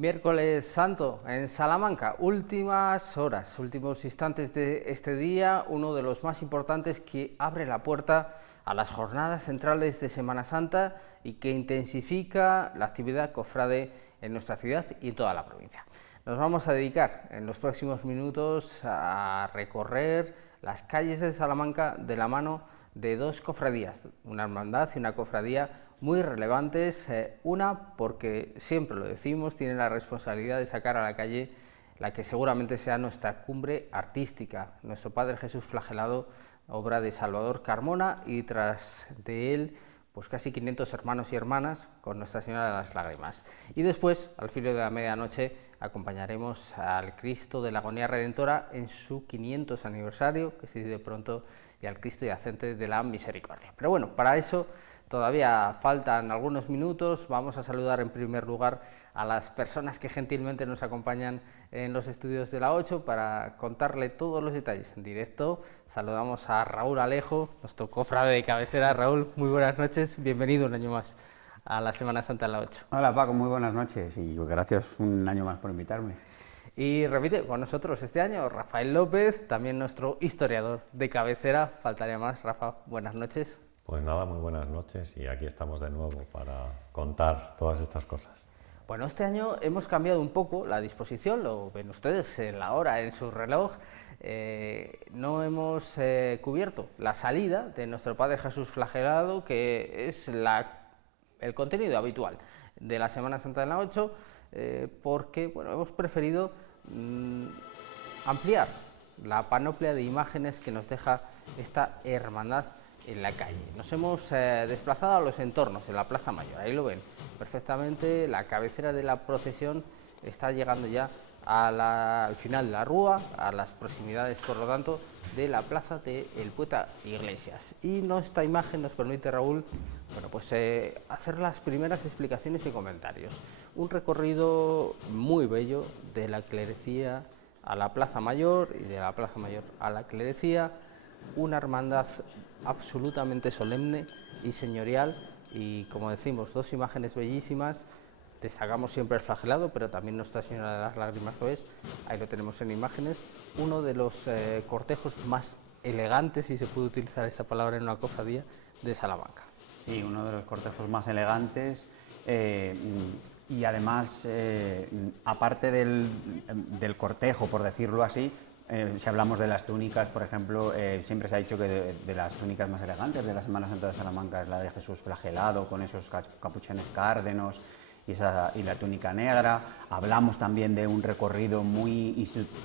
Miércoles Santo en Salamanca, últimas horas, últimos instantes de este día, uno de los más importantes que abre la puerta a las jornadas centrales de Semana Santa y que intensifica la actividad cofrade en nuestra ciudad y en toda la provincia. Nos vamos a dedicar en los próximos minutos a recorrer las calles de Salamanca de la mano de dos cofradías, una hermandad y una cofradía muy relevantes, una porque, siempre lo decimos, tiene la responsabilidad de sacar a la calle la que seguramente sea nuestra cumbre artística, nuestro Padre Jesús Flagelado, obra de Salvador Carmona, y tras de él pues casi 500 hermanos y hermanas con Nuestra Señora de las Lágrimas. Y después, al filo de la medianoche, acompañaremos al Cristo de la Agonía Redentora en su 500 aniversario, que se dice pronto, y al Cristo Yacente de la Misericordia. Pero bueno, para eso todavía faltan algunos minutos. Vamos a saludar en primer lugar a las personas que gentilmente nos acompañan en los estudios de la 8 para contarle todos los detalles en directo. Saludamos a Raúl Alejo, nuestro cofrade de cabecera. Raúl, muy buenas noches, bienvenido un año más a la Semana Santa en la 8. Hola Paco, muy buenas noches y gracias un año más por invitarme. Y repite con nosotros este año Rafael López, también nuestro historiador de cabecera. Faltaría más. Rafa, buenas noches. Pues nada, muy buenas noches y aquí estamos de nuevo para contar todas estas cosas. Bueno, este año hemos cambiado un poco la disposición, lo ven ustedes en la hora, en su reloj. No hemos cubierto la salida de nuestro Padre Jesús Flagelado, que es el contenido habitual de la Semana Santa de la 8, porque bueno, hemos preferido ampliar la panoplia de imágenes que nos deja esta hermandad en la calle. Nos hemos desplazado a los entornos, en la Plaza Mayor, ahí lo ven perfectamente. La cabecera de la procesión está llegando ya al final de la rúa, a las proximidades, por lo tanto, de la plaza de El Poeta Iglesias. Y esta imagen nos permite, Raúl, bueno, pues hacer las primeras explicaciones y comentarios. Un recorrido muy bello de la clerecía a la Plaza Mayor y de la Plaza Mayor a la clerecía. Una hermandad absolutamente solemne y señorial, y como decimos, dos imágenes bellísimas. Destacamos siempre el flagelado, pero también Nuestra Señora de las Lágrimas lo es, ahí lo tenemos en imágenes. Uno de los cortejos más elegantes, si se puede utilizar esta palabra en una cofradía, de Salamanca. Sí, uno de los cortejos más elegantes y además, aparte del cortejo, por decirlo así, si hablamos de las túnicas, por ejemplo, siempre se ha dicho que de las túnicas más elegantes de la Semana Santa de Salamanca es la de Jesús Flagelado, con esos capuchones cárdenos y la túnica negra. Hablamos también de un recorrido muy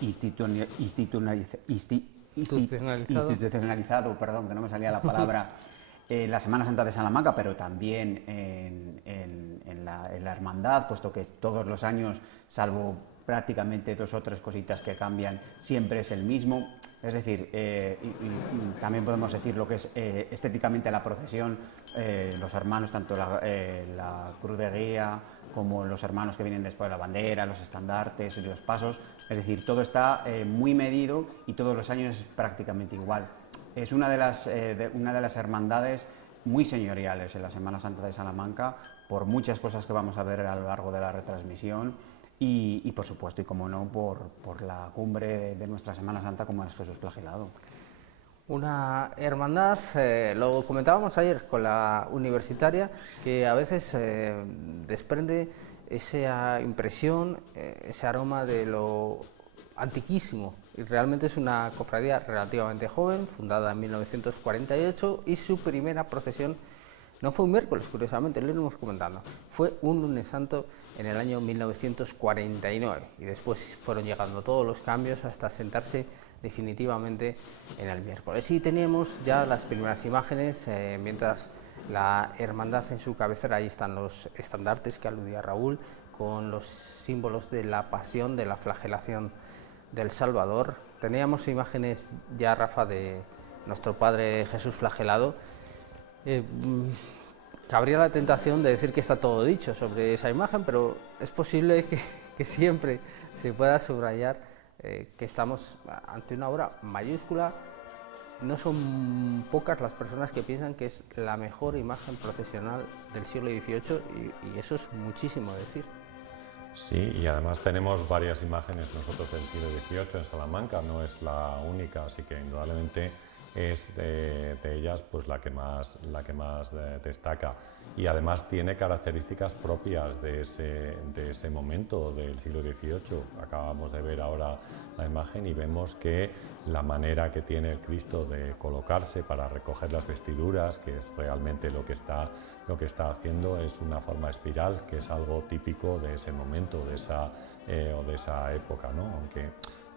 institucionalizado, perdón, que no me salía la palabra, la Semana Santa de Salamanca, pero también en la hermandad, puesto que todos los años, salvo prácticamente 2 o 3 cositas que cambian, siempre es el mismo. Es decir, y también podemos decir lo que es estéticamente la procesión, los hermanos, tanto la cruz de guía como los hermanos que vienen después, la bandera, los estandartes y los pasos. Es decir, todo está muy medido y todos los años es prácticamente igual. Es una de las hermandades muy señoriales en la Semana Santa de Salamanca, por muchas cosas que vamos a ver a lo largo de la retransmisión. Y por supuesto, y como no, por la cumbre de nuestra Semana Santa, como es Jesús Flagelado. Una hermandad, lo comentábamos ayer con la universitaria, que a veces desprende esa impresión, ese aroma de lo antiquísimo, y realmente es una cofradía relativamente joven, fundada en 1948, y su primera procesión no fue un miércoles, curiosamente, lo iremos comentando, fue un lunes santo en el año 1949, y después fueron llegando todos los cambios hasta sentarse definitivamente en el miércoles. Y teníamos ya las primeras imágenes, mientras la hermandad en su cabecera, ahí están los estandartes que aludía Raúl, con los símbolos de la pasión, de la flagelación del Salvador. Teníamos imágenes ya, Rafa, de nuestro Padre Jesús Flagelado. Cabría la tentación de decir que está todo dicho sobre esa imagen, pero es posible que siempre se pueda subrayar que estamos ante una obra mayúscula. No son pocas las personas que piensan que es la mejor imagen procesional del siglo XVIII, y eso es muchísimo decir. Sí, y además tenemos varias imágenes nosotros del siglo XVIII en Salamanca, no es la única, así que indudablemente es de ellas pues la que más destaca, y además tiene características propias de ese momento del siglo XVIII. Acabamos de ver ahora la imagen y vemos que la manera que tiene el Cristo de colocarse para recoger las vestiduras, que es realmente lo que está haciendo, es una forma espiral, que es algo típico de ese momento, de esa época, ¿no? Aunque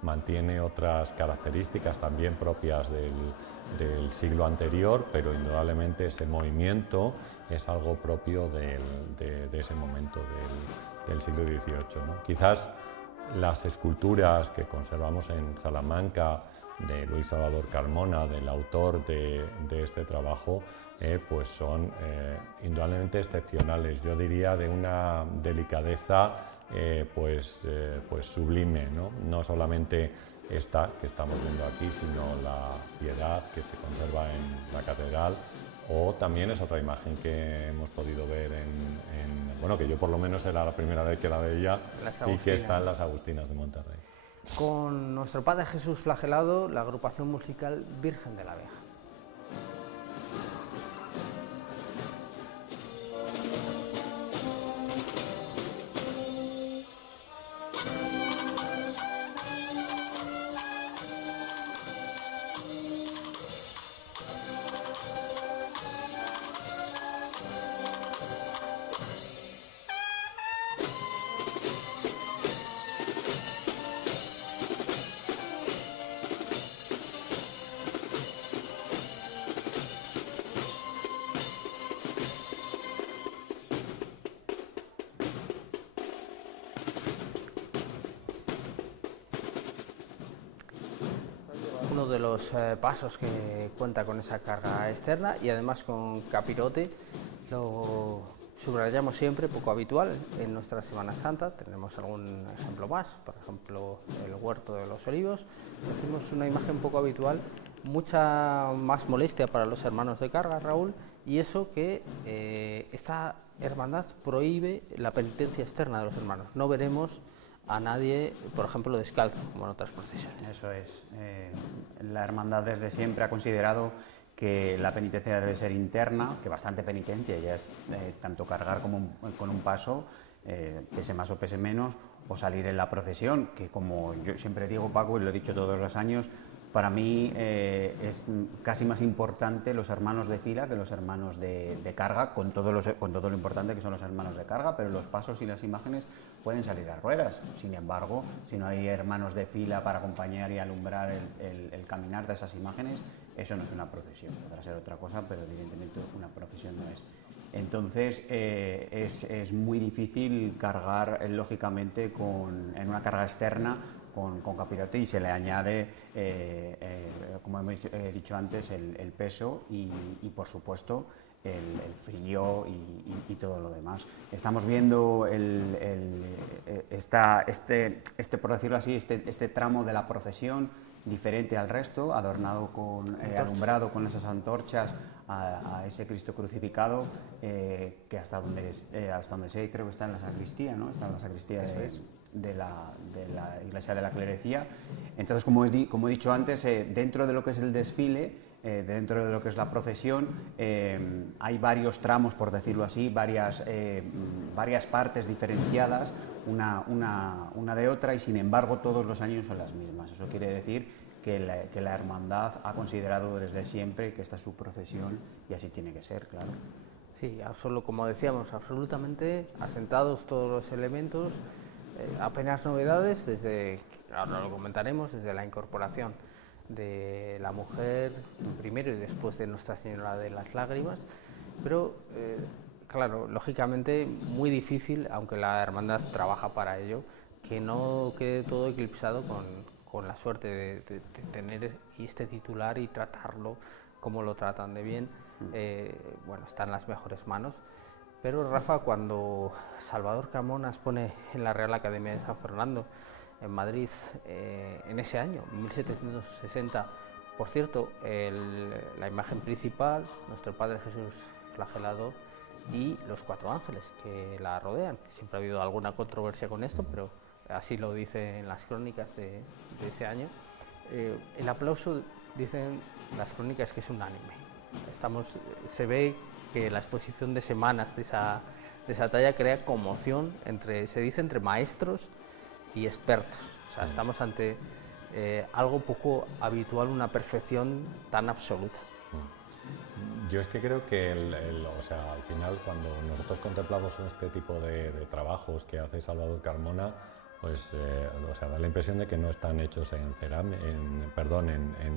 mantiene otras características también propias del siglo anterior, pero indudablemente ese movimiento es algo propio de ese momento del siglo XVIII, ¿no? Quizás las esculturas que conservamos en Salamanca de Luis Salvador Carmona, del autor de este trabajo, pues son indudablemente excepcionales, yo diría de una delicadeza pues sublime, ¿no? No solamente esta que estamos viendo aquí, sino la Piedad que se conserva en la catedral, o también es otra imagen que hemos podido ver bueno, que yo por lo menos era la primera vez que la veía, y que está en las Agustinas de Monterrey. Con nuestro Padre Jesús flagelado, la agrupación musical Virgen de la Vega. Uno de los pasos que cuenta con esa carga externa y además con capirote, lo subrayamos siempre, poco habitual en nuestra Semana Santa. Tenemos algún ejemplo más, por ejemplo el Huerto de los Olivos. Hacemos una imagen poco habitual, mucha más molestia para los hermanos de carga, Raúl, y eso que esta hermandad prohíbe la penitencia externa de los hermanos. No veremos a nadie, por ejemplo, descalzo, como en otras procesiones. Eso es. La hermandad desde siempre ha considerado que la penitencia debe ser interna, que bastante penitencia ya es tanto cargar como con un paso, pese más o pese menos, o salir en la procesión, que como yo siempre digo, Paco, y lo he dicho todos los años, para mí es casi más importante los hermanos de fila que los hermanos de carga, con todo lo importante que son los hermanos de carga, pero los pasos y las imágenes pueden salir a ruedas. Sin embargo, si no hay hermanos de fila para acompañar y alumbrar el caminar de esas imágenes, eso no es una procesión. Podrá ser otra cosa, pero evidentemente una procesión no es. Entonces es muy difícil cargar, lógicamente, en una carga externa con capirote, y se le añade, como hemos dicho antes, el peso y por supuesto el frío y todo lo demás. Estamos viendo por decirlo así, este tramo de la procesión diferente al resto, adornado alumbrado con esas antorchas a ese Cristo crucificado, que hasta donde sé, creo que está en la sacristía, ¿no? Está en la sacristía de la Iglesia de la Clerecía. Entonces, como he dicho antes, dentro de lo que es el desfile, dentro de lo que es la procesión, hay varios tramos, por decirlo así, varias partes diferenciadas una de otra, y sin embargo todos los años son las mismas. Eso quiere decir que la hermandad ha considerado desde siempre que esta es su procesión, y así tiene que ser, claro. Sí, como decíamos, absolutamente asentados todos los elementos, apenas novedades, ahora lo comentaremos, desde la incorporación de la mujer primero y después de Nuestra Señora de las Lágrimas, pero claro, lógicamente muy difícil, aunque la hermandad trabaja para ello, que no quede todo eclipsado con la suerte de tener este titular y tratarlo como lo tratan de bien. Bueno, está en las mejores manos. Pero Rafa, cuando Salvador Carmona pone en la Real Academia de San Fernando, en Madrid, en ese año, 1760, por cierto, la imagen principal, nuestro Padre Jesús flagelado, y los 4 ángeles que la rodean. Siempre ha habido alguna controversia con esto, pero así lo dice en las crónicas de ese año. El aplauso, dicen las crónicas, que es unánime. Se ve que la exposición de semanas de esa talla crea conmoción entre maestros y expertos. O sea, estamos ante algo poco habitual, una perfección tan absoluta. Yo es que creo que o sea, al final, cuando nosotros contemplamos este tipo de trabajos que hace Salvador Carmona, pues o sea, da la impresión de que no están hechos en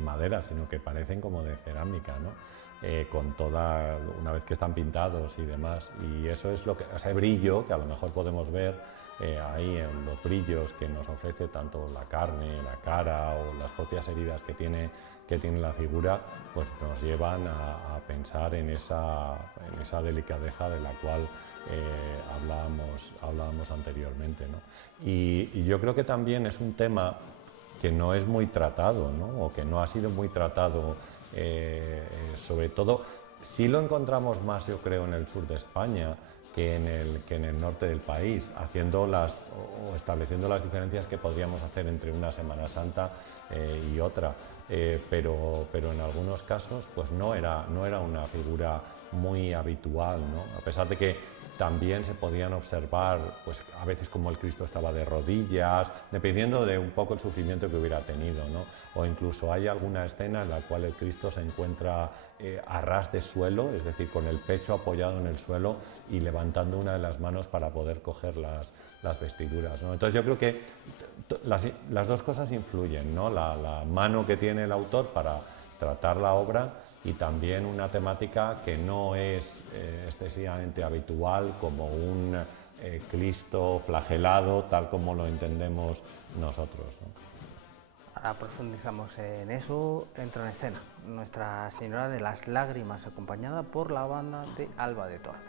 madera, sino que parecen como de cerámica, ¿no? Con una vez que están pintados y demás, y eso es lo que, ese brillo que a lo mejor podemos ver ahí en los brillos que nos ofrece tanto la carne, la cara o las propias heridas que tiene la figura, pues nos llevan a pensar en esa delicadeza de la cual hablábamos anteriormente, ¿no? Y yo creo que también es un tema que no es muy tratado, ¿no? O que no ha sido muy tratado, sobre todo, sí lo encontramos más, yo creo, en el sur de España que en el norte del país, estableciendo las diferencias que podríamos hacer entre una Semana Santa y otra, pero en algunos casos pues no era una figura muy habitual, ¿no? A pesar de que también se podían observar, pues a veces como el Cristo estaba de rodillas, dependiendo de un poco el sufrimiento que hubiera tenido, ¿no? O incluso hay alguna escena en la cual el Cristo se encuentra a ras de suelo, es decir, con el pecho apoyado en el suelo y levantando una de las manos para poder coger las vestiduras, ¿no? Entonces yo creo que las dos cosas influyen, ¿no? La mano que tiene el autor para tratar la obra, y también una temática que no es excesivamente habitual, como un Cristo flagelado, tal como lo entendemos nosotros, ¿no? Ahora profundizamos en eso. Entra en escena Nuestra Señora de las Lágrimas, acompañada por la banda de Alba de Tormes.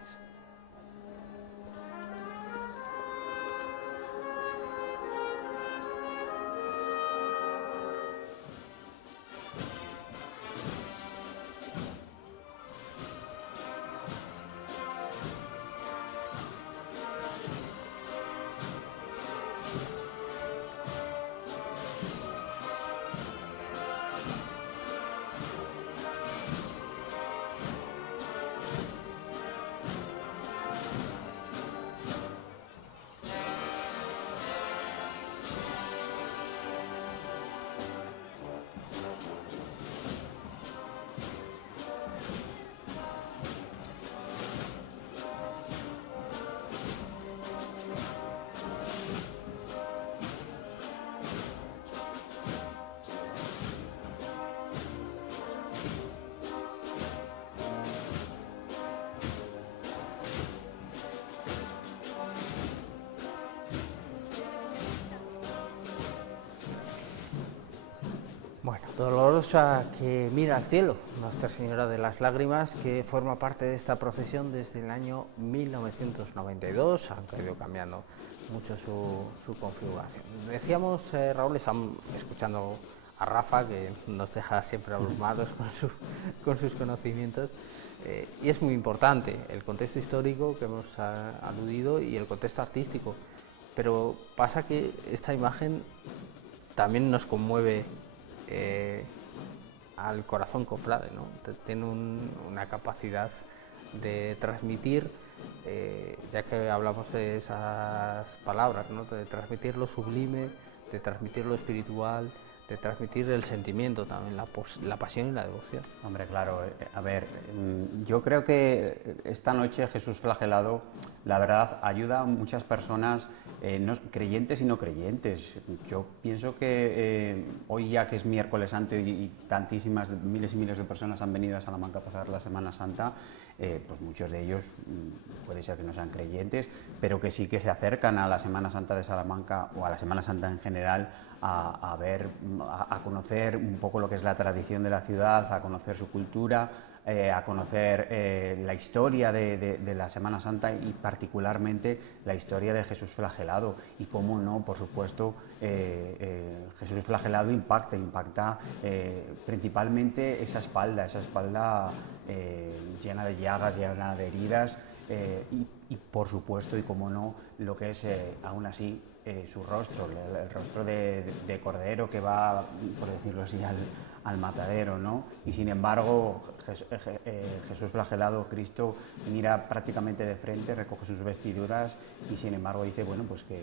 Bueno, dolorosa que mira al cielo, Nuestra Señora de las Lágrimas, que forma parte de esta procesión desde el año 1992, aunque ha ido cambiando mucho su configuración. Decíamos, Raúl, estamos escuchando a Rafa, que nos deja siempre abrumados con sus conocimientos, y es muy importante el contexto histórico que hemos aludido y el contexto artístico, pero pasa que esta imagen también nos conmueve al corazón cofrade, ¿no? Tiene una capacidad de transmitir, ya que hablamos de esas palabras, ¿no? De transmitir lo sublime, de transmitir lo espiritual, de transmitir el sentimiento también, la pasión y la devoción. Hombre, claro, a ver, yo creo que esta noche Jesús flagelado, la verdad, ayuda a muchas personas, no, creyentes y no creyentes. Yo pienso que hoy, ya que es miércoles santo y tantísimas, miles y miles de personas han venido a Salamanca a pasar la Semana Santa, pues muchos de ellos puede ser que no sean creyentes, pero que sí que se acercan a la Semana Santa de Salamanca o a la Semana Santa en general a ver, a conocer un poco lo que es la tradición de la ciudad, a conocer su cultura, a conocer la historia de la Semana Santa y particularmente la historia de Jesús flagelado. Y cómo no, por supuesto, Jesús flagelado impacta principalmente esa espalda llena de llagas, llena de heridas, y por supuesto, y como no, lo que es aún así su rostro, el rostro de cordero que va, por decirlo así, al matadero, ¿no? Y sin embargo, Jesús flagelado, Cristo, mira prácticamente de frente, recoge sus vestiduras y sin embargo dice, bueno, pues que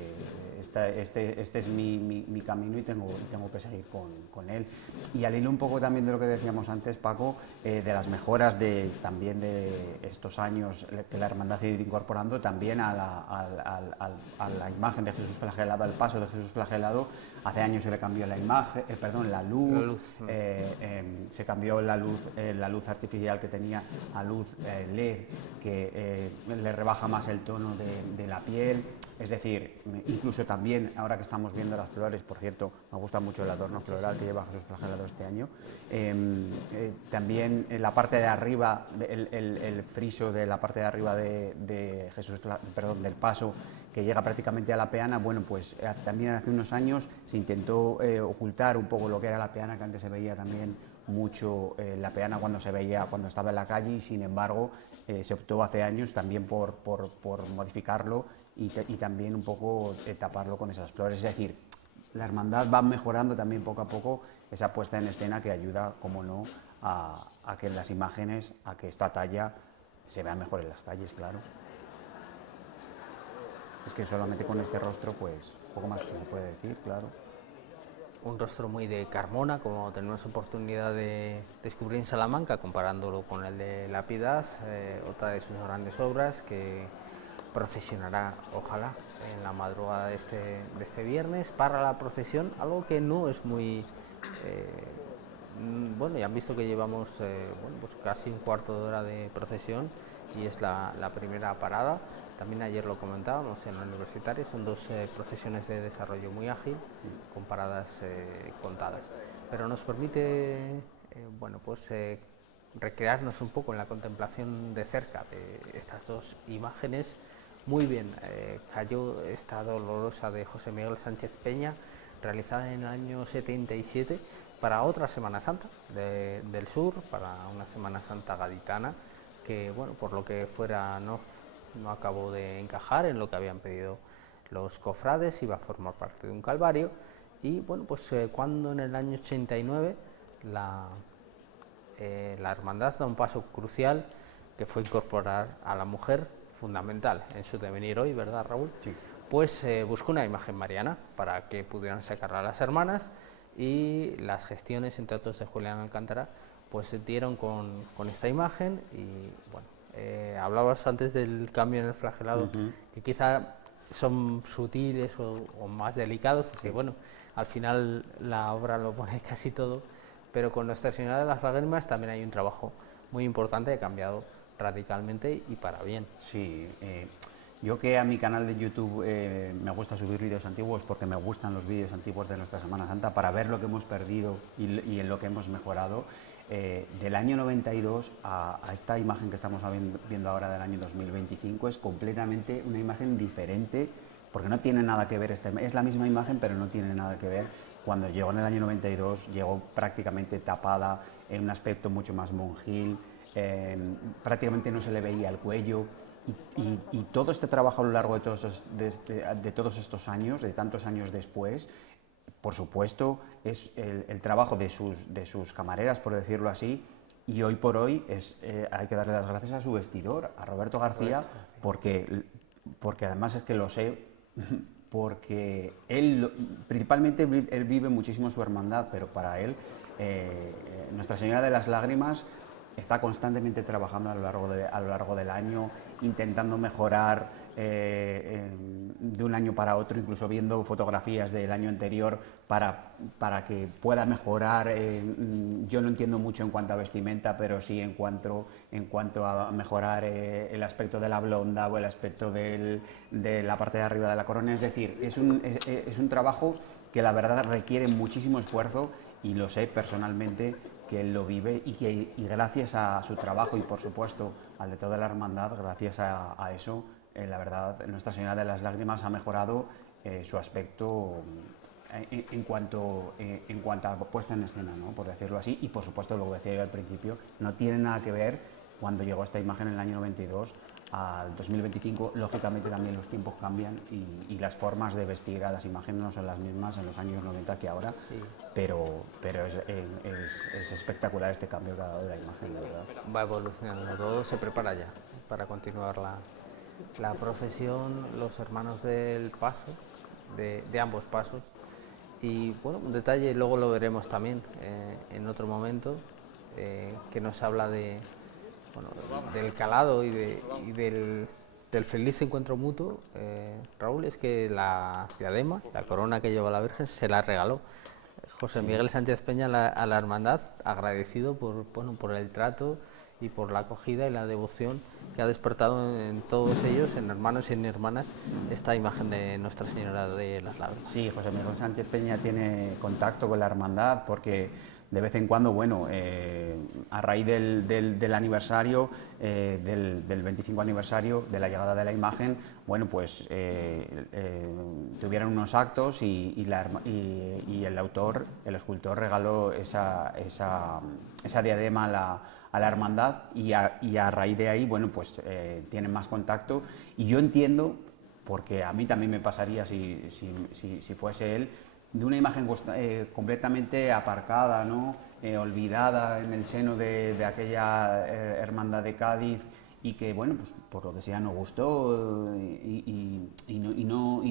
este es mi camino y tengo que seguir con él. Y al hilo un poco también de lo que decíamos antes, Paco, de las mejoras también de estos años que la hermandad ha ido incorporando también a la imagen de Jesús flagelado, al paso de Jesús flagelado. Hace años se le cambió la imagen, la luz, se cambió la luz artificial que tenía a luz LED, que le rebaja más el tono de la piel. Es decir, incluso también, ahora que estamos viendo las flores, por cierto, me gusta mucho el adorno floral que lleva Jesús flagelado este año, también en la parte de arriba, el friso de la parte de arriba de Jesús, perdón, del paso, que llega prácticamente a la peana, bueno, pues también hace unos años se intentó ocultar un poco lo que era la peana, que antes se veía también mucho la peana cuando estaba en la calle, y sin embargo se optó hace años también por modificarlo y también un poco taparlo con esas flores. Es decir, la hermandad va mejorando también poco a poco esa puesta en escena que ayuda, como no, a que las imágenes, a que esta talla se vea mejor en las calles, claro. Es que solamente con este rostro, pues, poco más se puede decir, claro. Un rostro muy de Carmona, como tenemos oportunidad de descubrir en Salamanca, comparándolo con el de La Piedad, otra de sus grandes obras que procesionará, ojalá, en la madrugada de este viernes. Para la procesión, algo que no es muy... bueno, ya han visto que llevamos pues casi un cuarto de hora de procesión y es la primera parada. También ayer lo comentábamos en la universitaria, son dos procesiones de desarrollo muy ágil, con paradas contadas. Pero nos permite bueno, pues, recrearnos un poco en la contemplación de cerca de estas dos imágenes. Muy bien, cayó esta Dolorosa de José Miguel Sánchez Peña, realizada en el año 77 para otra Semana Santa del sur, para una Semana Santa gaditana, que bueno, por lo que fuera no acabó de encajar en lo que habían pedido los cofrades, iba a formar parte de un calvario. Y bueno, pues cuando en el año 89 la hermandad da un paso crucial, que fue incorporar a la mujer, fundamental en su devenir hoy, ¿verdad, Raúl? Sí. Pues buscó una imagen mariana para que pudieran sacarla a las hermanas, y las gestiones, entre otros de Julián Alcántara, pues se dieron con esta imagen. Y bueno, hablabas antes del cambio en el flagelado, que quizá son sutiles o más delicados, porque bueno, al final la obra lo pone casi todo, pero con Nuestra Señora de las Lágrimas también hay un trabajo muy importante, he cambiado radicalmente y para bien. Sí, yo que a mi canal de YouTube me gusta subir vídeos antiguos, porque me gustan los vídeos antiguos de nuestra Semana Santa, para ver lo que hemos perdido y en lo que hemos mejorado. Del año 92 a esta imagen que estamos viendo ahora del año 2025 es completamente una imagen diferente, porque no tiene nada que ver, es la misma imagen pero no tiene nada que ver. Cuando llegó en el año 92 llegó prácticamente tapada, en un aspecto mucho más monjil, prácticamente no se le veía el cuello, y todo este trabajo a lo largo de todos estos años, de tantos años después, por supuesto, es el trabajo de sus camareras, por decirlo así, y hoy por hoy hay que darle las gracias a su vestidor, a Roberto García, porque además es que lo sé, porque él, principalmente, él vive muchísimo su hermandad, pero para él, Nuestra Señora de las Lágrimas está constantemente trabajando a lo largo del año, intentando mejorar de un año para otro, incluso viendo fotografías del año anterior para que pueda mejorar. Yo no entiendo mucho en cuanto a vestimenta, pero sí en cuanto a mejorar el aspecto de la blonda o el aspecto de la parte de arriba de la corona. Es decir, es un trabajo que la verdad requiere muchísimo esfuerzo, y lo sé personalmente que él lo vive, y gracias a su trabajo y por supuesto al de toda la hermandad, gracias a eso, la verdad, Nuestra Señora de las Lágrimas ha mejorado su aspecto en cuanto a puesta en escena, ¿no? Por decirlo así. Y por supuesto, lo que decía yo al principio, no tiene nada que ver cuando llegó esta imagen en el año 92 al 2025, lógicamente también los tiempos cambian y las formas de vestir a las imágenes no son las mismas en los años 90 que ahora, sí. pero es espectacular este cambio que ha dado de la imagen, de verdad. Va evolucionando, todo se prepara ya para continuar la procesión, los hermanos del paso, de ambos pasos. Y bueno, un detalle, luego lo veremos también en otro momento, que nos habla del calado y del feliz encuentro mutuo. Raúl, es que la diadema, la corona que lleva la Virgen, se la regaló José Miguel Sánchez Peña a la hermandad, agradecido por el trato y por la acogida y la devoción que ha despertado en todos ellos, en hermanos y en hermanas, esta imagen de Nuestra Señora de las Lágrimas. Sí, José Miguel Sánchez Peña tiene contacto con la hermandad porque de vez en cuando, a raíz del aniversario, del 25 aniversario de la llegada de la imagen, tuvieron unos actos y el autor, el escultor, regaló esa diadema a la hermandad y a raíz de ahí, tienen más contacto. Y yo entiendo, porque a mí también me pasaría si fuese él, de una imagen completamente aparcada, ¿no? Olvidada en el seno de aquella hermandad de Cádiz y que, por lo que sea no gustó y no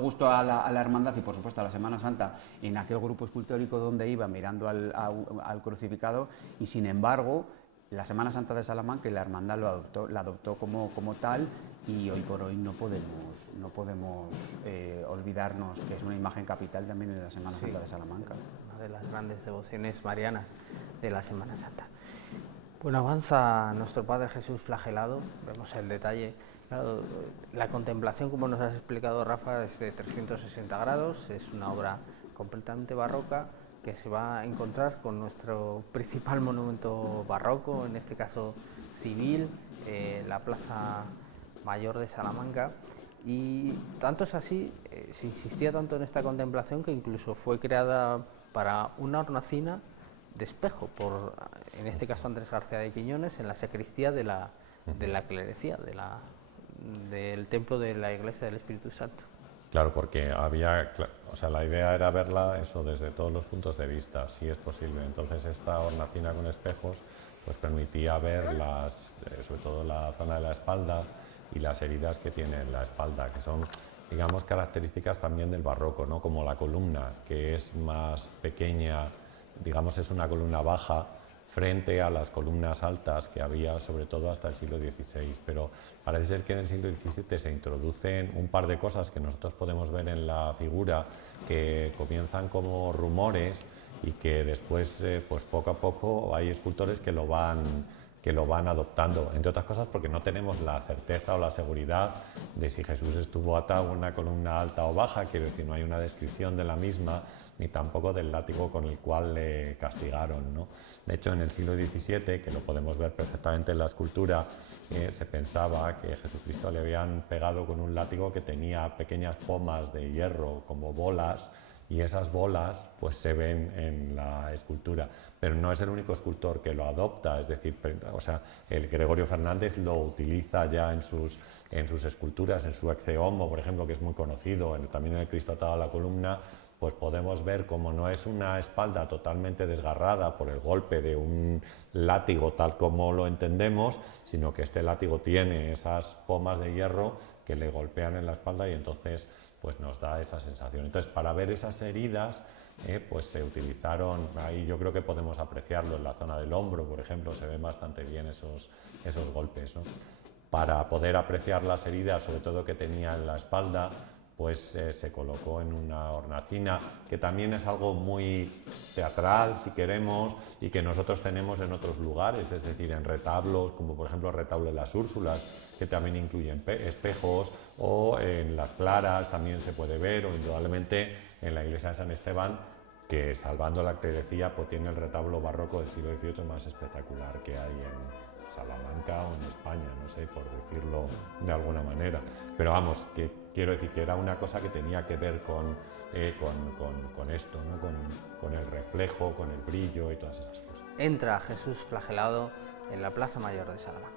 gustó a la hermandad y por supuesto a la Semana Santa en aquel grupo escultórico donde iba mirando al crucificado, y sin embargo la Semana Santa de Salamanca y la hermandad la adoptó como tal. Y hoy por hoy no podemos olvidarnos que es una imagen capital también en la Semana Santa de Salamanca. Una de las grandes devociones marianas de la Semana Santa. Bueno, avanza nuestro Padre Jesús flagelado, vemos el detalle. Claro, la contemplación, como nos has explicado, Rafa, es de 360 grados, es una obra completamente barroca que se va a encontrar con nuestro principal monumento barroco, en este caso civil, la Plaza Mayor de Salamanca, y tanto es así, se insistía tanto en esta contemplación que incluso fue creada para una hornacina de espejo por, en este caso, Andrés García de Quiñones, en la sacristía de la clerecía, del templo de la Iglesia del Espíritu Santo. Claro, porque la idea era verla eso desde todos los puntos de vista, si es posible. Entonces esta hornacina con espejos pues permitía ver sobre todo la zona de la espalda y las heridas que tiene en la espalda, que son, digamos, características también del barroco, ¿no? Como la columna, que es más pequeña, digamos, es una columna baja frente a las columnas altas que había sobre todo hasta el siglo XVI, pero parece ser que en el siglo XVII se introducen un par de cosas que nosotros podemos ver en la figura, que comienzan como rumores y que después, pues poco a poco, hay escultores que lo van adoptando, entre otras cosas porque no tenemos la certeza o la seguridad de si Jesús estuvo atado a una columna alta o baja, quiero decir, no hay una descripción de la misma, ni tampoco del látigo con el cual le castigaron, ¿no? De hecho, en el siglo XVII, que lo podemos ver perfectamente en la escultura, se pensaba que Jesucristo le habían pegado con un látigo que tenía pequeñas pomas de hierro como bolas, y esas bolas pues se ven en la escultura, pero no es el único escultor que lo adopta, es decir, el Gregorio Fernández lo utiliza ya en sus esculturas, en su Ecce Homo, por ejemplo, que es muy conocido, también en el Cristo atado a la columna, pues podemos ver como no es una espalda totalmente desgarrada por el golpe de un látigo tal como lo entendemos, sino que este látigo tiene esas pomas de hierro que le golpean en la espalda y entonces pues nos da esa sensación. Entonces, para ver esas heridas, pues se utilizaron, ahí yo creo que podemos apreciarlo en la zona del hombro, por ejemplo, se ven bastante bien esos golpes, ¿no? Para poder apreciar las heridas, sobre todo que tenía en la espalda, pues se colocó en una hornacina, que también es algo muy teatral, si queremos, y que nosotros tenemos en otros lugares, es decir, en retablos, como por ejemplo el retablo de las Úrsulas, que también incluyen espejos, o en las Claras también se puede ver, o indudablemente en la iglesia de San Esteban, que salvando la clerecía, pues tiene el retablo barroco del siglo XVIII más espectacular que hay en Salamanca o en España, no sé, por decirlo de alguna manera. Pero vamos, que quiero decir que era una cosa que tenía que ver con esto, ¿no? con el reflejo, con el brillo y todas esas cosas. Entra Jesús flagelado en la Plaza Mayor de Salamanca.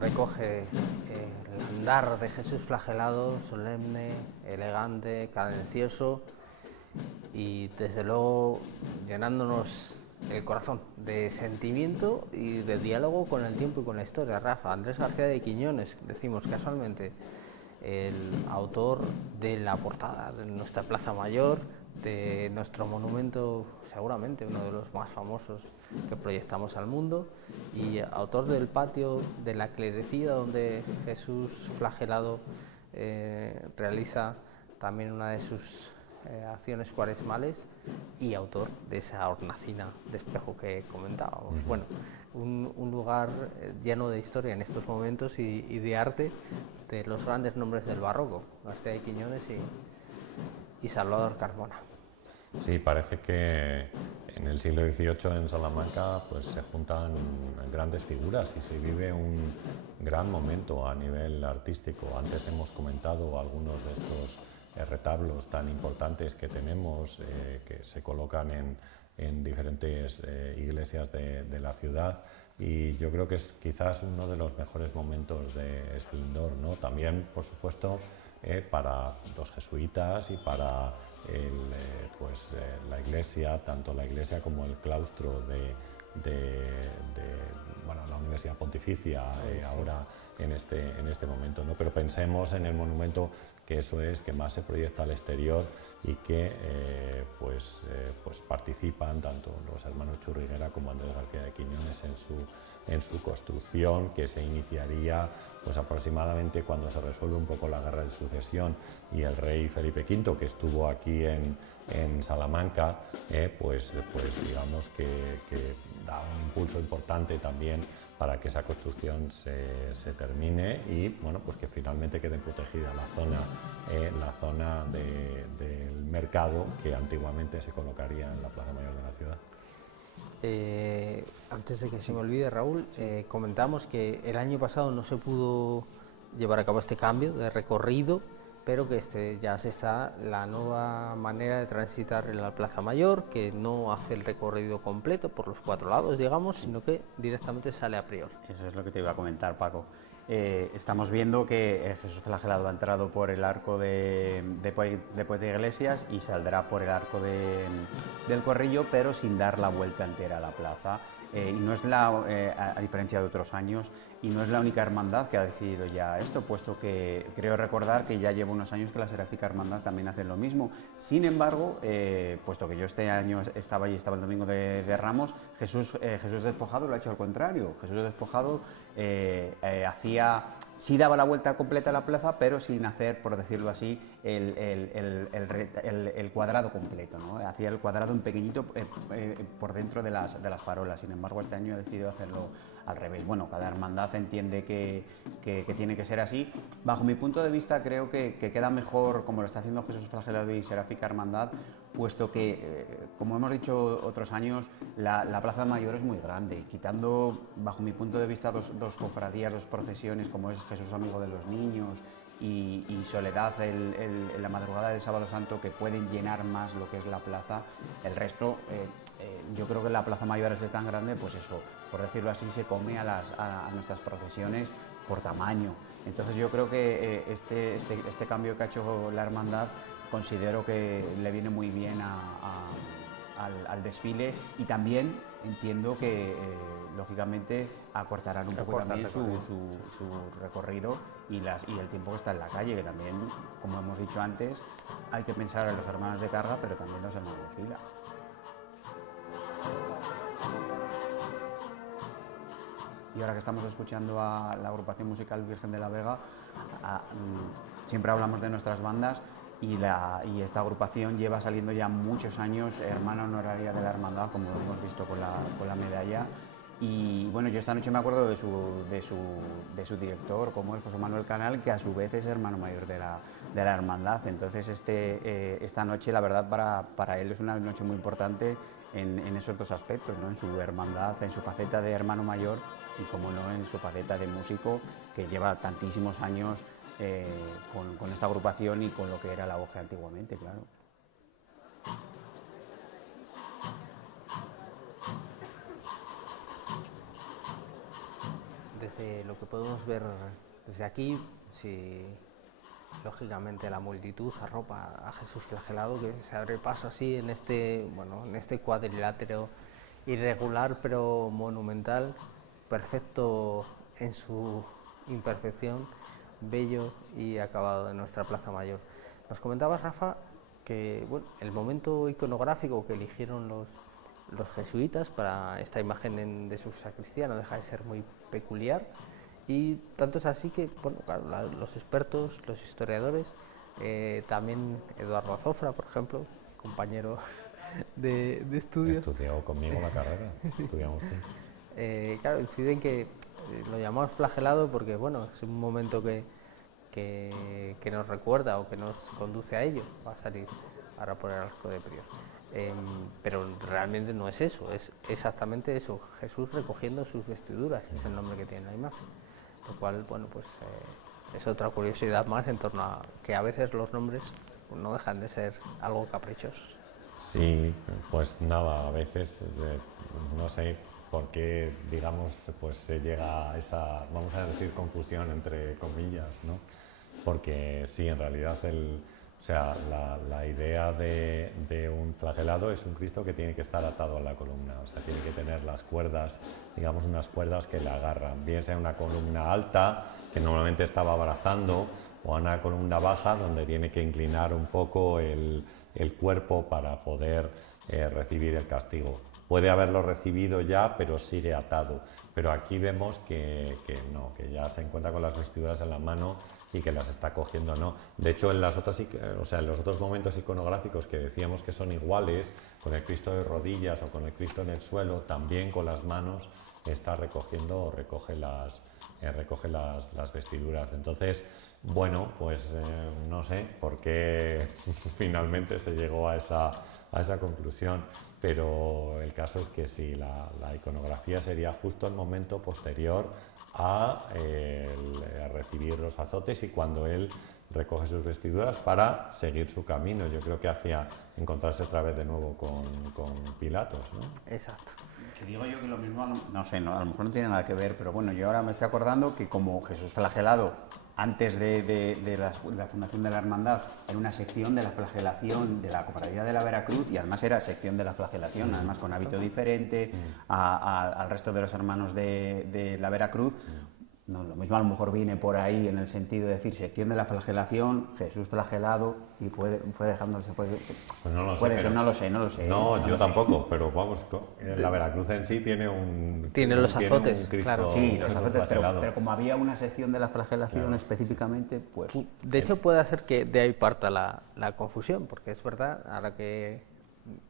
Recoge el andar de Jesús flagelado, solemne, elegante, cadencioso y desde luego llenándonos el corazón de sentimiento y de diálogo con el tiempo y con la historia. Rafa, Andrés García de Quiñones, decimos casualmente, el autor de la portada de nuestra Plaza Mayor, de nuestro monumento, seguramente uno de los más famosos que proyectamos al mundo, y autor del patio de la clerecía donde Jesús flagelado realiza también una de sus acciones cuaresmales, y autor de esa hornacina de espejo que comentábamos. Bueno, un lugar lleno de historia en estos momentos y de arte de los grandes nombres del barroco, García de Quiñones y Salvador Carmona. Sí, parece que en el siglo XVIII en Salamanca pues se juntan grandes figuras y se vive un gran momento a nivel artístico. Antes hemos comentado algunos de estos retablos tan importantes que tenemos, que se colocan en diferentes iglesias de la ciudad, y yo creo que es quizás uno de los mejores momentos de esplendor, ¿no? También, por supuesto, para los jesuitas y para la iglesia, tanto la iglesia como el claustro de la Universidad Pontificia ahora en este momento, ¿no? Pero pensemos en el monumento que eso es, que más se proyecta al exterior y que pues participan tanto los hermanos Churriguera como Andrés García de Quiñones en su construcción, que se iniciaría pues aproximadamente cuando se resuelve un poco la guerra de sucesión y el rey Felipe V, que estuvo aquí en Salamanca, pues digamos que da un impulso importante también para que esa construcción se termine y bueno, pues que finalmente quede protegida la zona del mercado que antiguamente se colocaría en la Plaza Mayor de la ciudad. Antes de que se me olvide, Raúl, comentamos que el año pasado no se pudo llevar a cabo este cambio de recorrido, pero que ya se está la nueva manera de transitar en la Plaza Mayor, que no hace el recorrido completo por los 4 lados, digamos, sino que directamente sale a prior. Eso es lo que te iba a comentar, Paco. Estamos viendo que Jesús Flagelado ha entrado por el arco de Puente de Iglesias y saldrá por el arco del Corrillo, pero sin dar la vuelta entera a la plaza. Y no es a diferencia de otros años, y no es la única hermandad que ha decidido ya esto, puesto que creo recordar que ya lleva unos años que la Seráfica Hermandad también hace lo mismo. Sin embargo, puesto que yo este año estaba allí, estaba el domingo de Ramos, Jesús Despojado lo ha hecho al contrario. Jesús Despojado sí daba la vuelta completa a la plaza, pero sin hacer, por decirlo así, el cuadrado completo, ¿no? Hacía el cuadrado en pequeñito por dentro de las farolas. Sin embargo, este año ha decidido hacerlo al revés. Bueno, cada hermandad entiende que tiene que ser así. Bajo mi punto de vista, creo que queda mejor como lo está haciendo Jesús Flagelado y Seráfica Hermandad, puesto que, como hemos dicho otros años, la Plaza Mayor es muy grande, y quitando, bajo mi punto de vista, dos cofradías, 2 procesiones, como es Jesús Amigo de los Niños y Soledad en la madrugada del Sábado Santo, que pueden llenar más lo que es la plaza, el resto, yo creo que la Plaza Mayor es tan grande, pues eso, por decirlo así, se come a nuestras procesiones por tamaño. Entonces yo creo que este cambio que ha hecho la hermandad, considero que le viene muy bien al desfile, y también entiendo que lógicamente acortarán un poco también su recorrido y el tiempo que está en la calle, que también, como hemos dicho antes, hay que pensar en los hermanos de carga, pero también los hermanos de fila. Y ahora que estamos escuchando a la agrupación musical Virgen de la Vega, siempre hablamos de nuestras bandas, y esta agrupación lleva saliendo ya muchos años, hermana honoraria de la hermandad, como lo hemos visto con la medalla. Y bueno, yo esta noche me acuerdo de su director, como es José Manuel Canal, que a su vez es hermano mayor de la hermandad. Entonces esta noche, la verdad, para él es una noche muy importante en esos 2 aspectos, ¿no? En su hermandad, en su faceta de hermano mayor, y como no, en su faceta de músico, que lleva tantísimos años con esta agrupación y con lo que era la OGE antiguamente, claro. Desde lo que podemos ver desde aquí, si lógicamente la multitud arropa a Jesús Flagelado, que se abre paso así en este cuadrilátero irregular pero monumental, perfecto en su imperfección, bello y acabado de nuestra Plaza Mayor. Nos comentabas, Rafa, que bueno, el momento iconográfico que eligieron los jesuitas para esta imagen de su sacristía no deja de ser muy peculiar, y tanto es así que bueno, claro, los expertos, los historiadores, también Eduardo Azofra, por ejemplo, compañero de estudios. Estudió conmigo la carrera, estudiamos juntos. Claro, inciden que lo llamamos flagelado porque bueno, es un momento que nos recuerda o que nos conduce a ello. Va a salir ahora por el arco de prior. Pero realmente no es eso, es exactamente eso, Jesús recogiendo sus vestiduras, es el nombre que tiene la imagen. Lo cual, bueno, pues es otra curiosidad más en torno a que a veces los nombres no dejan de ser algo caprichosos. Sí, pues nada, a veces no sé por qué, digamos, pues se llega a esa, vamos a decir, confusión entre comillas, ¿no? Porque sí, en realidad sea, la idea de un flagelado es un Cristo que tiene que estar atado a la columna, o sea, tiene que tener las cuerdas, digamos, unas cuerdas que le agarran, bien sea una columna alta, que normalmente estaba abrazando, o una columna baja, donde tiene que inclinar un poco el cuerpo para poder recibir el castigo. Puede haberlo recibido ya, pero sigue atado. Pero aquí vemos que no, que ya se encuentra con las vestiduras en la mano y que las está cogiendo, no. De hecho, en los otros momentos iconográficos que decíamos que son iguales, con el Cristo de rodillas o con el Cristo en el suelo, también con las manos está recogiendo o recoge las vestiduras. Entonces, bueno, pues no sé por qué finalmente se llegó a esa conclusión, pero el caso es que sí, la iconografía sería justo el momento posterior a recibir los azotes y cuando él recoge sus vestiduras para seguir su camino. Yo creo que hacia encontrarse otra vez de nuevo con Pilatos, ¿no? Exacto. Que digo yo que lo mismo, no sé, a lo mejor no tiene nada que ver, pero bueno, yo ahora me estoy acordando que como Jesús flagelado, antes de la fundación de la hermandad, era una sección de la flagelación de la Cofradía de la Veracruz y además era sección de la flagelación, además con hábito diferente al resto de los hermanos de la Veracruz. No, lo mismo a lo mejor viene por ahí en el sentido de decir sección de la flagelación, Jesús flagelado y fue dejándose. Pues no lo sé. Puede ser, no lo sé. No, yo tampoco, pero vamos, la Veracruz en sí tiene los azotes, un Cristo, claro. Sí, los azotes, pero como había una sección de la flagelación claro, específicamente, pues... De hecho, puede ser que de ahí parta la confusión, porque es verdad, ahora que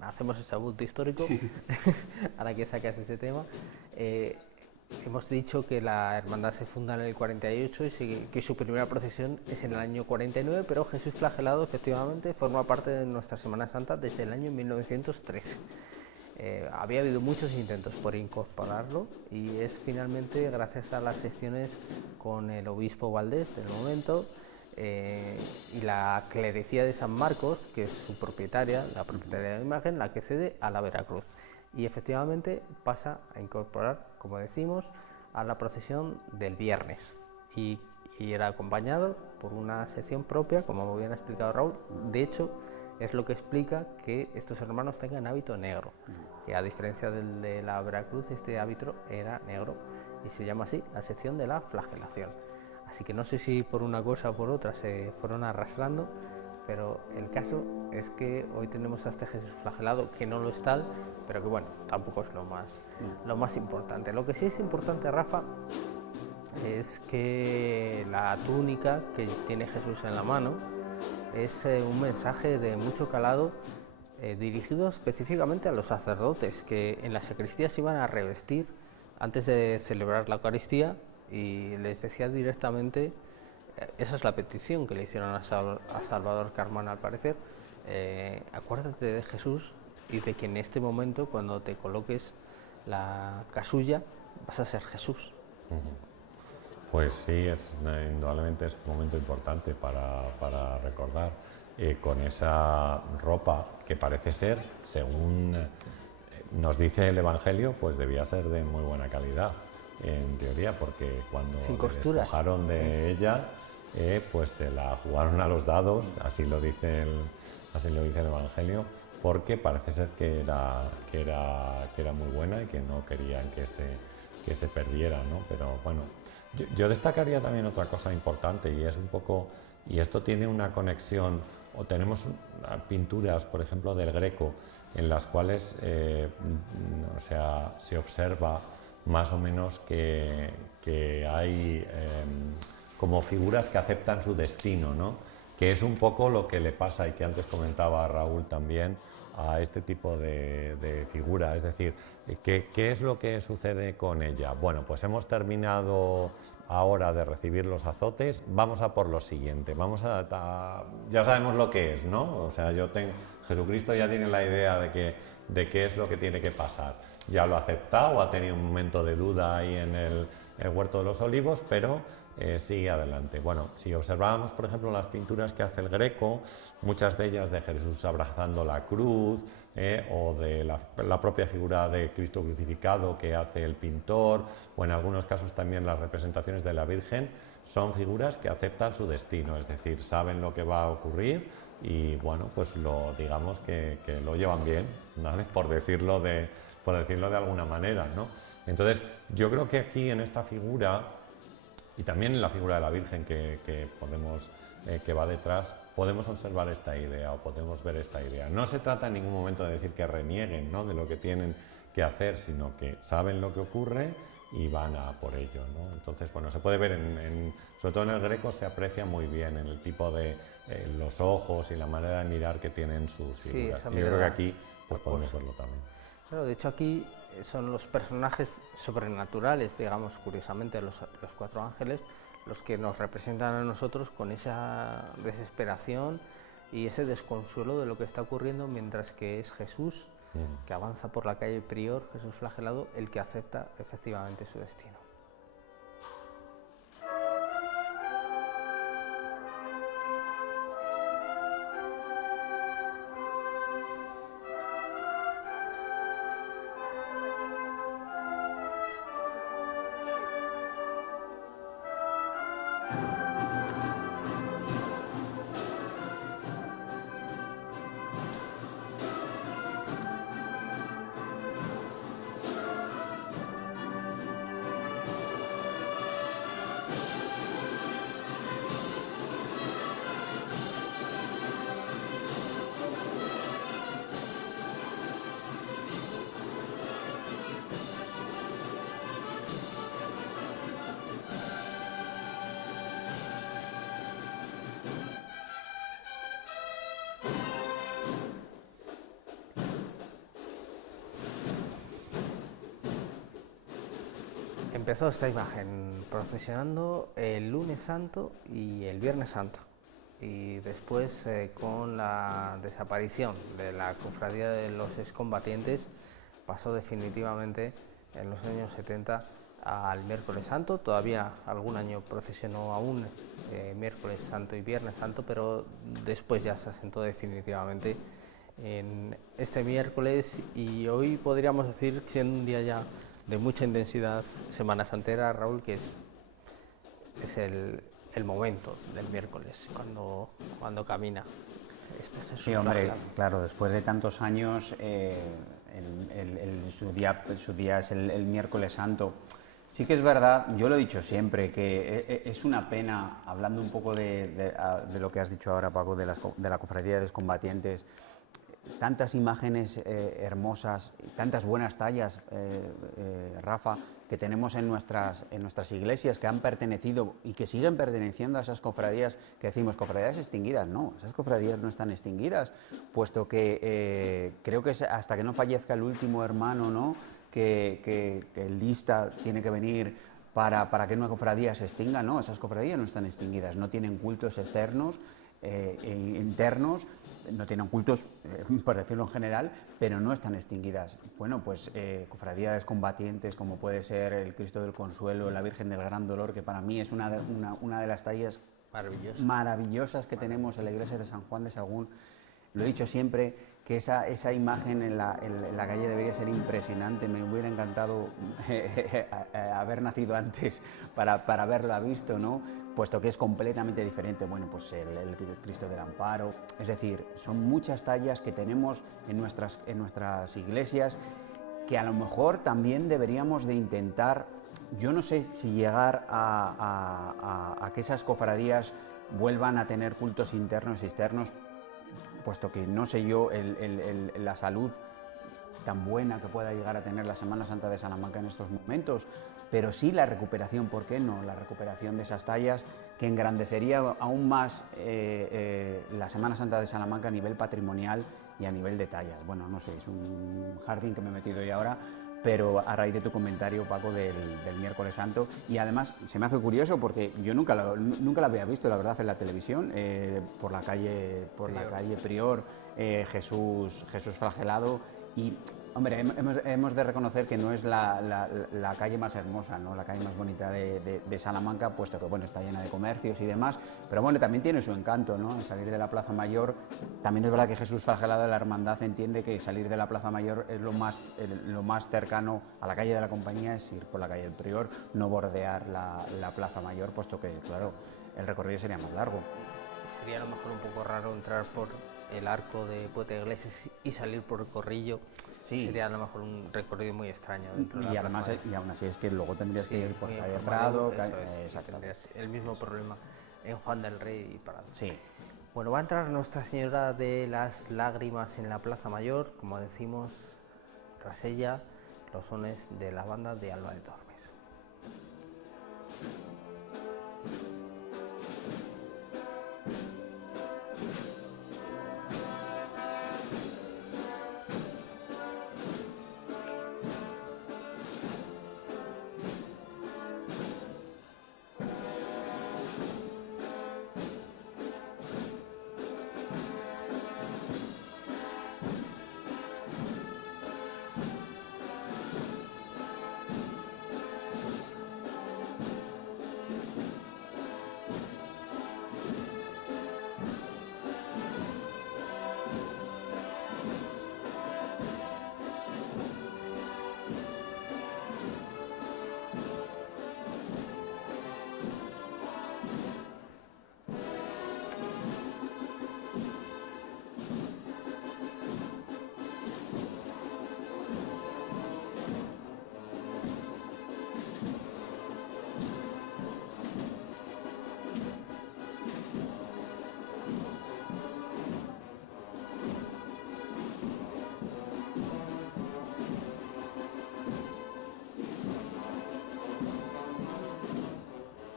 hacemos este apunte histórico, ahora que sacas ese tema, hemos dicho que la hermandad se funda en el 48 y que su primera procesión es en el año 49, pero Jesús flagelado efectivamente forma parte de nuestra Semana Santa desde el año 1913. Había habido muchos intentos por incorporarlo y es finalmente gracias a las gestiones con el obispo Valdés del momento y la clerecía de San Marcos, que es su propietaria, la propietaria de la imagen, la que cede a la Veracruz. Y efectivamente pasa a incorporar, como decimos, a la procesión del viernes y era acompañado por una sección propia, como bien ha explicado Raúl. De hecho, es lo que explica que estos hermanos tengan hábito negro, que a diferencia del de la Veracruz, este hábito era negro y se llama así la sección de la flagelación. Así que no sé si por una cosa o por otra se fueron arrastrando, pero el caso es que hoy tenemos a este Jesús flagelado, que no lo es tal, pero que bueno, tampoco es lo más importante. Lo que sí es importante, Rafa, es que la túnica que tiene Jesús en la mano es un mensaje de mucho calado dirigido específicamente a los sacerdotes, que en la sacristía se iban a revestir antes de celebrar la Eucaristía, y les decía directamente, esa es la petición que le hicieron a Salvador Carmona, al parecer, acuérdate de Jesús y de que en este momento, cuando te coloques la casulla, vas a ser Jesús. Pues sí, indudablemente es un momento importante para recordar, con esa ropa que parece ser, según nos dice el Evangelio, pues debía ser de muy buena calidad, en teoría, porque cuando le despojaron de ella, pues se la jugaron a los dados, así lo dice el Evangelio, porque parece ser que era muy buena y que no querían que se perdiera, ¿no? Pero bueno, yo destacaría también otra cosa importante, y es un poco, y esto tiene una conexión, o tenemos pinturas, por ejemplo, del Greco, en las cuales se observa más o menos que hay como figuras que aceptan su destino, ¿no? Que es un poco lo que le pasa, y que antes comentaba Raúl también, a este tipo de figura. Es decir, ¿qué es lo que sucede con ella? Bueno, pues hemos terminado ahora de recibir los azotes, vamos a por lo siguiente, ya sabemos lo que es, ¿no? O sea, Jesucristo ya tiene la idea de qué es lo que tiene que pasar. Ya lo ha aceptado, ha tenido un momento de duda ahí en el Huerto de los Olivos, pero sigue adelante. Bueno, si observábamos, por ejemplo, las pinturas que hace el Greco, muchas de ellas de Jesús abrazando la cruz, o de la propia figura de Cristo crucificado que hace el pintor, o en algunos casos también las representaciones de la Virgen, son figuras que aceptan su destino, es decir, saben lo que va a ocurrir y, bueno, pues digamos que lo llevan bien, ¿vale? Por decirlo de alguna manera, ¿no? Entonces, yo creo que aquí en esta figura, y también en la figura de la Virgen que va detrás, podemos observar esta idea o podemos ver esta idea. No se trata en ningún momento de decir que renieguen, ¿no?, de lo que tienen que hacer, sino que saben lo que ocurre y van a por ello, ¿no? Entonces, bueno, se puede ver, sobre todo en el Greco, se aprecia muy bien en el tipo de los ojos y la manera de mirar que tienen sus figuras. Sí, y yo creo que aquí pues podemos verlo también. Claro, de hecho aquí son los personajes sobrenaturales, digamos, curiosamente, los 4 ángeles, los que nos representan a nosotros con esa desesperación y ese desconsuelo de lo que está ocurriendo, mientras que es Jesús, que avanza por la calle Prior, Jesús flagelado, el que acepta efectivamente su destino. Empezó esta imagen procesionando el lunes santo y el viernes santo, y después con la desaparición de la cofradía de los excombatientes pasó definitivamente en los años 70 al miércoles santo. Todavía algún año procesionó aún miércoles santo y viernes santo, pero después ya se asentó definitivamente en este miércoles, y hoy podríamos decir, siendo un día ya de mucha intensidad semana santera, Raúl, que es el momento del miércoles, cuando camina este Jesús. Sí, hombre, flagelado. claro, después de tantos años, su día es el miércoles santo. Sí que es verdad, yo lo he dicho siempre, que es una pena, hablando un poco de lo que has dicho ahora, Paco, de la cofradía de excombatientes, tantas imágenes hermosas, tantas buenas tallas, Rafa, que tenemos en nuestras iglesias, que han pertenecido y que siguen perteneciendo a esas cofradías que decimos cofradías extinguidas. No, esas cofradías no están extinguidas, puesto que creo que hasta que no fallezca el último hermano, ¿no?, que el lista tiene que venir para que una cofradía se extinga. No, esas cofradías no están extinguidas, no tienen cultos externos, internos, no tienen cultos, por decirlo en general, pero no están extinguidas. Bueno, pues cofradías combatientes, como puede ser el Cristo del Consuelo, la Virgen del Gran Dolor, que para mí es una de las tallas maravillosas que tenemos en la iglesia de San Juan de Sagún. Lo he dicho siempre, que esa imagen en la calle debería ser impresionante. Me hubiera encantado haber nacido antes para haberla visto, ¿no?, puesto que es completamente diferente. Bueno, pues el Cristo del Amparo, es decir, son muchas tallas que tenemos en nuestras iglesias, que a lo mejor también deberíamos de intentar, yo no sé si llegar a que esas cofradías vuelvan a tener cultos internos y externos, puesto que no sé yo la salud tan buena que pueda llegar a tener la Semana Santa de Salamanca en estos momentos, pero sí la recuperación, ¿por qué no?, la recuperación de esas tallas, que engrandecería aún más la Semana Santa de Salamanca a nivel patrimonial y a nivel de tallas. Bueno, no sé, es un jardín que me he metido yo ahora, pero a raíz de tu comentario, Paco, del miércoles santo, y además se me hace curioso porque yo nunca la había visto, la verdad, en la televisión, por la calle Prior, Jesús flagelado, y Hombre, hemos de reconocer que no es la calle más hermosa, ¿no? La calle más bonita de Salamanca, puesto que bueno, está llena de comercios y demás, pero bueno, también tiene su encanto, ¿no? Salir de la Plaza Mayor, también es verdad que Jesús Flagelado de la Hermandad entiende que salir de la Plaza Mayor es lo más cercano a la calle de la Compañía, es ir por la calle del Prior, no bordear la Plaza Mayor, puesto que, claro, el recorrido sería más largo. Sería a lo mejor un poco raro entrar por el arco de Puente de Iglesias y salir por el Corrillo. Sí. Sería a lo mejor un recorrido muy extraño dentro de la además, y aún así es que luego tendrías que ir por calle Prado, tendrías el mismo problema en Juan del Rey y Prado. Sí. Bueno, va a entrar Nuestra Señora de las Lágrimas en la Plaza Mayor, como decimos, tras ella los sones de la banda de Alba de Tormes.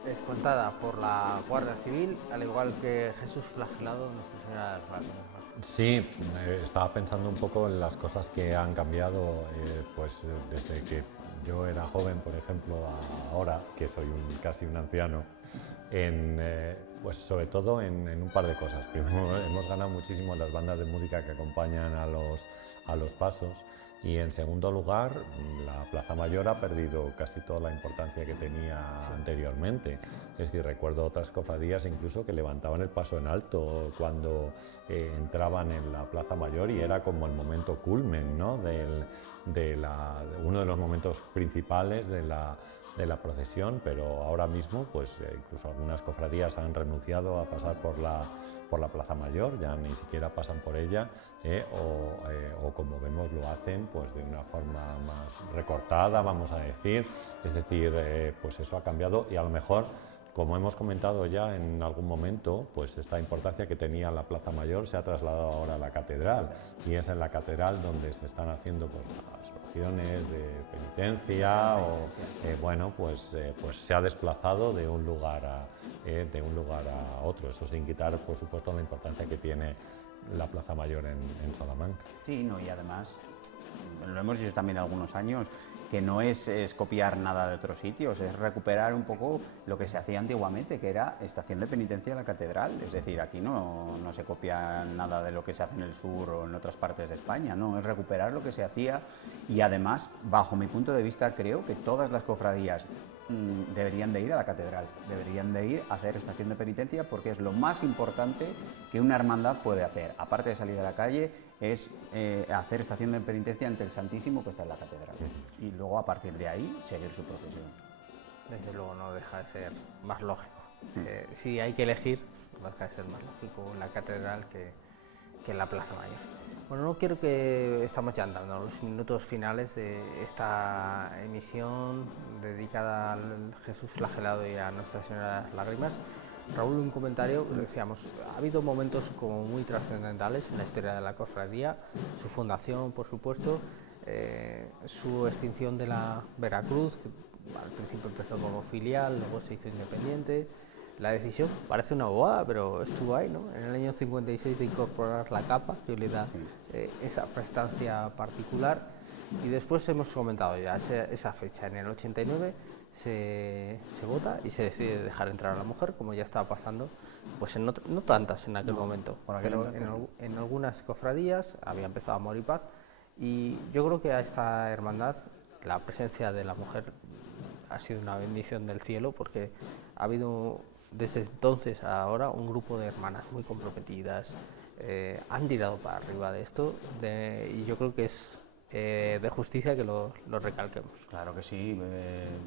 Escoltada por la Guardia Civil, al igual que Jesús Flagelado, Nuestra Señora de las Lágrimas. Sí, estaba pensando un poco en las cosas que han cambiado, pues desde que yo era joven, por ejemplo, a ahora, que soy casi un anciano, pues sobre todo en un par de cosas. Primero, hemos ganado muchísimo las bandas de música que acompañan a los pasos, y en segundo lugar, la Plaza Mayor ha perdido casi toda la importancia que tenía anteriormente. Es decir, recuerdo otras cofradías incluso que levantaban el paso en alto cuando entraban en la Plaza Mayor, y era como el momento culmen, ¿no? Uno de los momentos principales de la procesión, pero ahora mismo pues incluso algunas cofradías han renunciado a pasar por la Plaza Mayor, ya ni siquiera pasan por ella, o como vemos lo hacen pues de una forma más recortada, vamos a decir. Es decir, pues eso ha cambiado, y a lo mejor, como hemos comentado ya en algún momento, pues esta importancia que tenía la Plaza Mayor se ha trasladado ahora a la Catedral, y es en la Catedral donde se están haciendo pues las oraciones de penitencia, bueno, pues se ha desplazado de un lugar a otro, eso sin quitar, por supuesto, la importancia que tiene la Plaza Mayor en Salamanca. Sí, no, y además, lo hemos dicho también algunos años, que no es copiar nada de otros sitios, es recuperar un poco lo que se hacía antiguamente, que era estación de penitencia de la Catedral. Es decir, aquí no se copia nada de lo que se hace en el sur o en otras partes de España, no, es recuperar lo que se hacía, y además, bajo mi punto de vista, creo que todas las cofradías deberían de ir a la Catedral, deberían de ir a hacer estación de penitencia, porque es lo más importante que una hermandad puede hacer, aparte de salir a la calle, es hacer estación de penitencia ante el Santísimo, que está en la Catedral, y luego a partir de ahí seguir su procesión. Desde luego no deja de ser más lógico. Si hay que elegir, no deja de ser más lógico la Catedral que la Plaza Mayor. Bueno, no quiero que estamos ya andando a los minutos finales de esta emisión dedicada al Jesús Flagelado y a Nuestra Señora de las Lágrimas. Raúl, un comentario, decíamos, ha habido momentos como muy trascendentales en la historia de la cofradía, su fundación, por supuesto, su extinción de la Veracruz, que al principio empezó como filial, luego se hizo independiente. La decisión parece una bobada, pero estuvo ahí, ¿no? En el año 56 de incorporar la capa, que le da esa prestancia particular. Y después hemos comentado ya esa fecha, en el 89 se vota y se decide dejar entrar a la mujer, como ya estaba pasando, pues no tantas en aquel momento, pero en algunas cofradías había empezado Amor y Paz, Y yo creo que a esta hermandad la presencia de la mujer ha sido una bendición del cielo, porque ha habido desde entonces a ahora un grupo de hermanas muy comprometidas, han tirado para arriba de esto y yo creo que es de justicia que lo recalquemos. Claro que sí,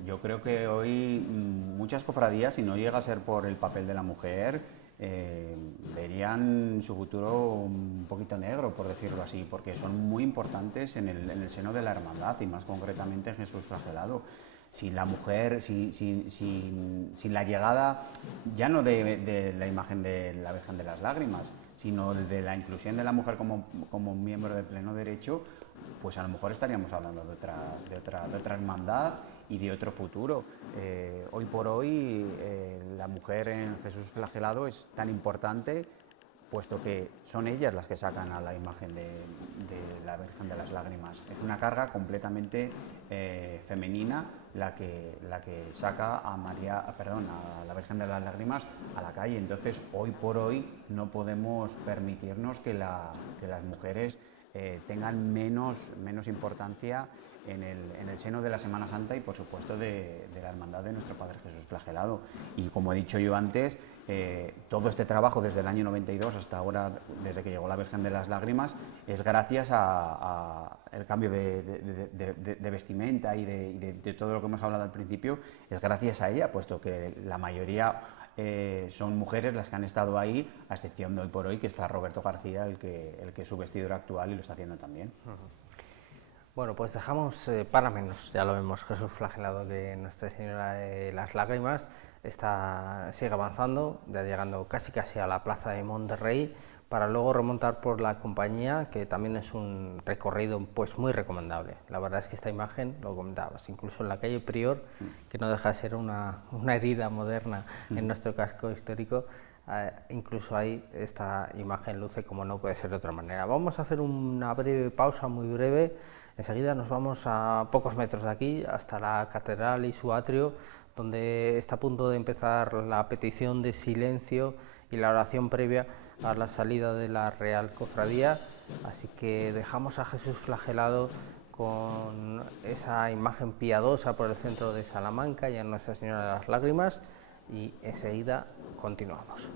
yo creo que hoy muchas cofradías, si no llega a ser por el papel de la mujer, verían su futuro un poquito negro, por decirlo así, porque son muy importantes en el seno de la hermandad y más concretamente en Jesús Flagelado. Sin la mujer, sin la llegada ya no de la imagen de la Virgen de las Lágrimas, sino de la inclusión de la mujer como miembro de pleno derecho, pues a lo mejor estaríamos hablando de otra hermandad y de otro futuro. Hoy por hoy la mujer en Jesús Flagelado es tan importante, puesto que son ellas las que sacan a la imagen de la Virgen de las Lágrimas. Es una carga completamente femenina la que saca a la Virgen de las Lágrimas a la calle. Entonces, hoy por hoy no podemos permitirnos que las mujeres tengan menos importancia en el seno de la Semana Santa y por supuesto de la hermandad de nuestro Padre Jesús Flagelado. Y como he dicho yo antes, todo este trabajo desde el año 92 hasta ahora, desde que llegó la Virgen de las Lágrimas, es gracias al cambio de vestimenta y de todo lo que hemos hablado al principio, es gracias a ella, puesto que la mayoría son mujeres las que han estado ahí, a excepción de hoy por hoy, que está Roberto García, el que es su vestidor actual y lo está haciendo también. Bueno, pues dejamos para menos, ya lo vemos, Jesús Flagelado, que Nuestra Señora de las Lágrimas sigue avanzando, ya llegando casi a la plaza de Monterrey, para luego remontar por la Compañía, que también es un recorrido pues muy recomendable. La verdad es que esta imagen, lo comentabas, incluso en la calle Prior, que no deja de ser una herida moderna en nuestro casco histórico, incluso ahí esta imagen luce como no puede ser de otra manera. Vamos a hacer una breve pausa, muy breve. Enseguida nos vamos a pocos metros de aquí, hasta la catedral y su atrio, donde está a punto de empezar la petición de silencio y la oración previa a la salida de la Real Cofradía. Así que dejamos a Jesús Flagelado con esa imagen piadosa por el centro de Salamanca y a Nuestra Señora de las Lágrimas, y enseguida continuamos.